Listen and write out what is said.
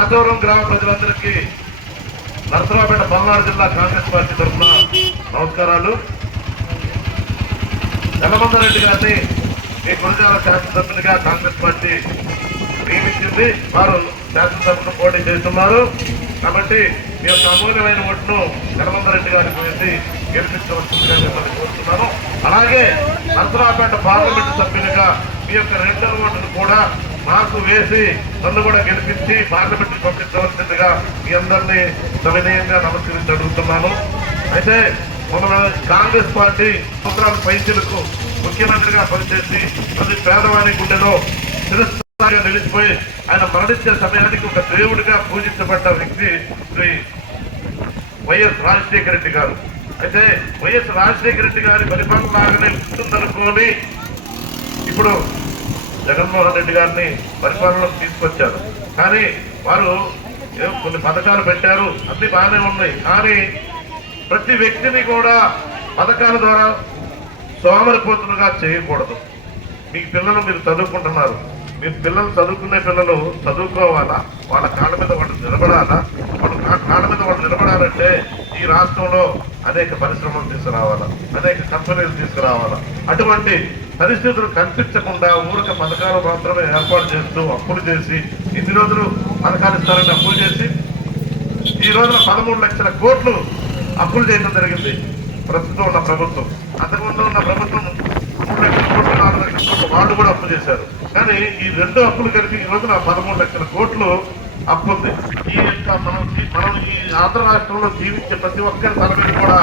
రాజవరం గ్రామ ప్రజలందరికీ నరసరావుపేట పల్నాడు జిల్లా కాంగ్రెస్ పార్టీ తరఫున నమస్కారాలు. యలమందరెడ్డి గారిని మీ గురజాల శాసనసభ్యునిగా కాంగ్రెస్ పార్టీ నియమించింది. వారు శాసనసభను పోటీ చేస్తున్నారు కాబట్టి మీ యొక్క అమూల్యమైన ఓటును యలమందరెడ్డి గారికి వేసి గెలిపించవలసిందిగా మిమ్మల్ని కోరుతున్నాను. అలాగే నరసరావుపేట పార్లమెంటు సభ్యునిగా మీ యొక్క రెండవ ఓటును కూడా నాకు వేసి నన్ను కూడా గెలిపించి పార్లమెంట్ పంపించవలసిందిగా మీ అందరినీ సవినయంగా నమస్కరించి అడుగుతున్నాను. అయితే మన కాంగ్రెస్ పార్టీ సంవత్సరాల పైసలకు ముఖ్యమంత్రిగా పనిచేసి ప్రతి పేదవాడి గుండెలో చిరస్థాయిగా నిలిచిపోయి ఆయన మరణించే సమయానికి ఒక దేవుడిగా పూజించబడ్డ వ్యక్తి శ్రీ వైఎస్ రాజశేఖర రెడ్డి గారు. అయితే వైఎస్ రాజశేఖర రెడ్డి గారి పరిపాలన లాగానే ఉంటుందనుకోని ఇప్పుడు జగన్మోహన్ రెడ్డి గారిని పరిపాలనలోకి తీసుకొచ్చారు. కానీ వారు కొన్ని పథకాలు పెట్టారు, అన్ని బాగానే ఉన్నాయి. కానీ ప్రతి వ్యక్తిని కూడా పథకాల ద్వారా సోమరిపోతులుగా చేయకూడదు. మీ పిల్లలు మీరు చదువుకుంటున్నారు, మీ పిల్లలు చదువుకునే పిల్లలు చదువుకోవాలా, వాళ్ళ కాళ్ళ మీద వాళ్ళు నిలబడాలా. వాళ్ళ కాళ్ళ మీద వాళ్ళు నిలబడాలంటే ఈ రాష్ట్రంలో అనేక పరిశ్రమలు తీసుకురావాలా, అనేక కంపెనీలు తీసుకురావాలా. అటువంటి పరిస్థితులు కల్పించకుండా ఊరక పథకాలు మాత్రమే ఏర్పాటు చేస్తూ అప్పులు చేసి ఇన్ని రోజులు పథకాలు ఇస్తారని అప్పులు చేసి ఈ రోజున 13 లక్షల కోట్లు అప్పులు చేయడం జరిగింది ప్రస్తుతం ఉన్న ప్రభుత్వం. అంతకుముందు ఉన్న ప్రభుత్వం 3 లక్షల కోట్లు 4 లక్షల కోట్లు వాళ్ళు కూడా అప్పు చేశారు. కానీ ఈ రెండు అప్పులు కలిపి ఈ రోజున 13 లక్షల కోట్లు అప్పు ఉంది. ఈ యొక్క మనం ఈ ఆంధ్ర రాష్ట్రంలో జీవించే ప్రతి ఒక్కరి తల మీద కూడా